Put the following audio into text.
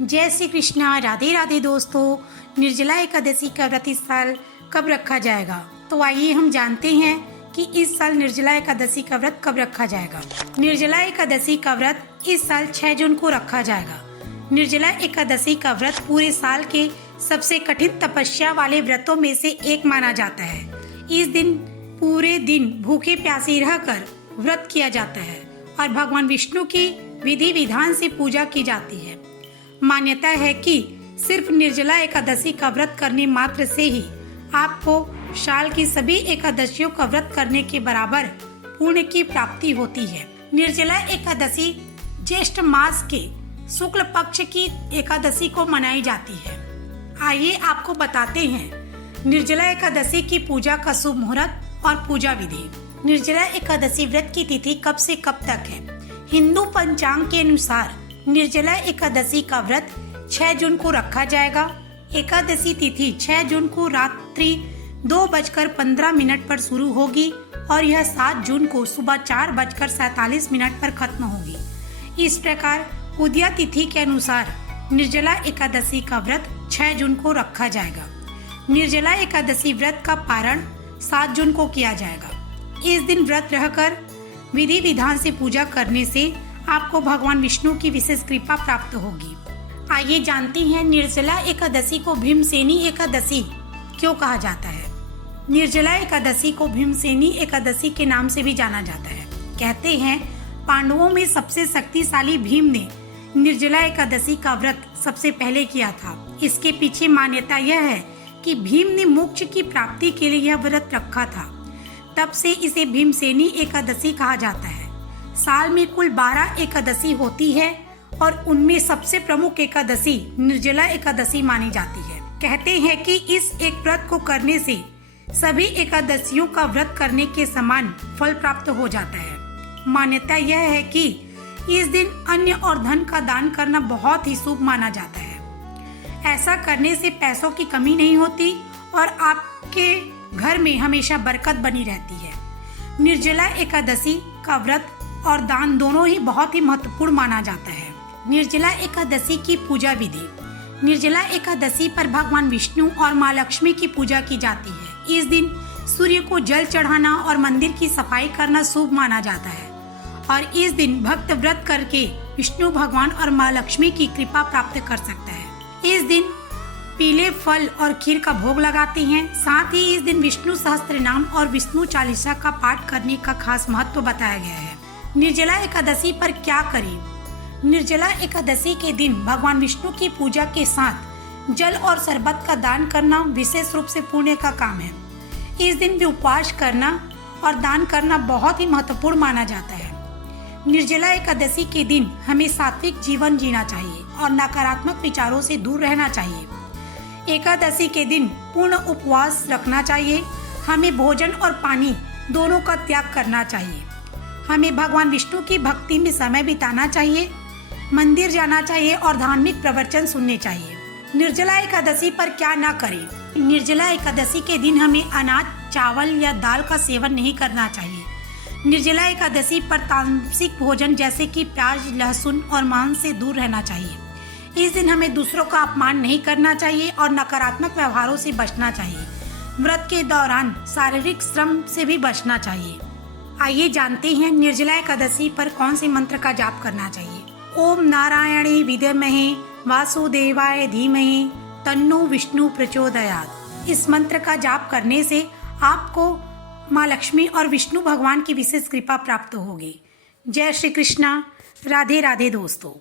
जय श्री कृष्णा। राधे राधे दोस्तों। निर्जला एकादशी का व्रत इस साल कब रखा जाएगा? तो आइए हम जानते हैं कि इस साल निर्जला एकादशी का व्रत कब रखा जाएगा। निर्जला एकादशी का व्रत इस साल 6 जून को रखा जाएगा। निर्जला एकादशी का व्रत पूरे साल के सबसे कठिन तपस्या वाले व्रतों में से एक माना जाता है। इस दिन पूरे दिन भूखे प्यासे रहकर व्रत किया जाता है और भगवान विष्णु की विधि विधान से पूजा की जाती है। मान्यता है कि सिर्फ निर्जला एकादशी का व्रत करने मात्र से ही आपको साल की सभी एकादशियों का व्रत करने के बराबर पुण्य की प्राप्ति होती है। निर्जला एकादशी ज्येष्ठ मास के शुक्ल पक्ष की एकादशी को मनाई जाती है। आइए आपको बताते हैं निर्जला एकादशी की पूजा का शुभ मुहूर्त और पूजा विधि। निर्जला एकादशी व्रत की तिथि कब से कब तक है? हिंदू पंचांग के अनुसार निर्जला एकादशी का व्रत 6 जून को रखा जाएगा। एकादशी तिथि 6 जून को रात्रि 2:15 पर शुरू होगी और यह 7 जून को सुबह 4:47 पर खत्म होगी। इस प्रकार उदया तिथि के अनुसार निर्जला एकादशी का व्रत 6 जून को रखा जाएगा। निर्जला एकादशी व्रत का पारण 7 जून को किया जाएगा। इस दिन व्रत रहकर विधि विधान से पूजा करने से आपको भगवान विष्णु की विशेष कृपा प्राप्त होगी। आइए जानते हैं निर्जला एकादशी को भीमसेनी एकादशी क्यों कहा जाता है। निर्जला एकादशी को भीमसेनी एकादशी के नाम से भी जाना जाता है। कहते हैं पांडवों में सबसे शक्तिशाली भीम ने निर्जला एकादशी का व्रत सबसे पहले किया था। इसके पीछे मान्यता यह है कि भीम ने मोक्ष की प्राप्ति के लिए यह व्रत रखा था। तब से इसे भीमसेनी एकादशी कहा जाता है। साल में कुल 12 एकादशी होती है और उनमें सबसे प्रमुख एकादशी निर्जला एकादशी मानी जाती है। कहते हैं कि इस एक व्रत को करने से सभी एकादशियों का व्रत करने के समान फल प्राप्त हो जाता है। मान्यता यह है कि इस दिन अन्न और धन का दान करना बहुत ही शुभ माना जाता है। ऐसा करने से पैसों की कमी नहीं होती और आपके घर में हमेशा बरकत बनी रहती है। निर्जला एकादशी का व्रत और दान दोनों ही बहुत ही महत्वपूर्ण माना जाता है। निर्जला एकादशी की पूजा विधि। निर्जला एकादशी पर भगवान विष्णु और माँ लक्ष्मी की पूजा की जाती है। इस दिन सूर्य को जल चढ़ाना और मंदिर की सफाई करना शुभ माना जाता है और इस दिन भक्त व्रत करके विष्णु भगवान और माँ लक्ष्मी की कृपा प्राप्त कर सकता है। इस दिन पीले फल और खीर का भोग लगाते हैं। साथ ही इस दिन विष्णु सहस्त्र नाम और विष्णु चालीसा का पाठ करने का खास महत्व बताया गया है। निर्जला एकादशी पर क्या करें? निर्जला एकादशी के दिन भगवान विष्णु की पूजा के साथ जल और शरबत का दान करना विशेष रूप से पुण्य का काम है। इस दिन भी उपवास करना और दान करना बहुत ही महत्वपूर्ण माना जाता है। निर्जला एकादशी के दिन हमें सात्विक जीवन जीना चाहिए और नकारात्मक विचारों से दूर रहना चाहिए। एकादशी के दिन पूर्ण उपवास रखना चाहिए। हमें भोजन और पानी दोनों का त्याग करना चाहिए। हमें भगवान विष्णु की भक्ति में समय बिताना चाहिए, मंदिर जाना चाहिए और धार्मिक प्रवचन सुनने चाहिए। निर्जला एकादशी पर क्या न करें? निर्जला एकादशी के दिन हमें अनाज, चावल या दाल का सेवन नहीं करना चाहिए। निर्जला एकादशी पर तामसिक भोजन जैसे कि प्याज, लहसुन और मांस से दूर रहना चाहिए। इस दिन हमें दूसरों का अपमान नहीं करना चाहिए और नकारात्मक व्यवहारों से बचना चाहिए। व्रत के दौरान शारीरिक श्रम से भी बचना चाहिए। आइए जानते हैं निर्जला एकादशी पर कौन से मंत्र का जाप करना चाहिए। ओम नारायणी विद्महे वासुदेवाय धीमहि तन्नो विष्णु प्रचोदयात्। इस मंत्र का जाप करने से आपको माँ लक्ष्मी और विष्णु भगवान की विशेष कृपा प्राप्त होगी। जय श्री कृष्णा। राधे राधे दोस्तों।